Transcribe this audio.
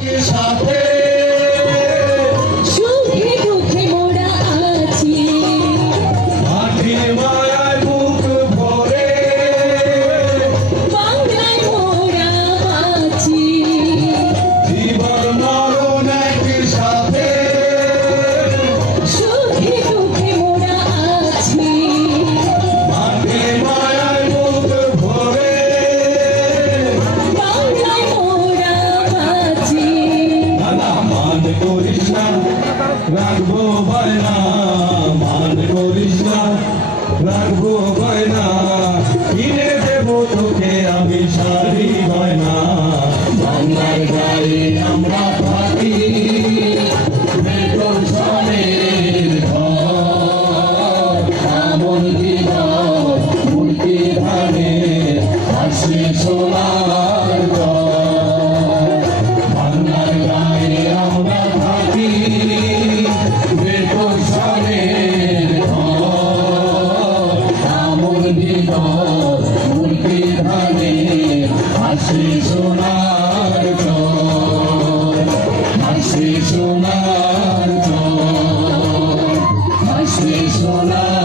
সাথে সুখে দুঃখে মোরা আছি মাটির মায়ায় বুক ভরে বাংলায় মোরা আছি জীবন মরণ একসাথে সুখে দুঃখে মোরা আছি মাটির মায়ায় বুক ভরে বাংলায় মোরা আছি নানা মান করিস না রাখবো বায়না মান করিস না রাখবো বায়না কিনে দেবো তোকে আমি শাড়ি গয়না বাংলার গায়ে আমরা থাকি বেতন সনের ঘর আমন দিবস মুরগি ধানে হাসি সোনার ঘর বাংলার গায়ে আমরা থাকি বেতন সনের ঘর আমন দিবস মুরগি ধানে হাসি সোনার ঘর হাসি সোনার ঘর হাসি সোনার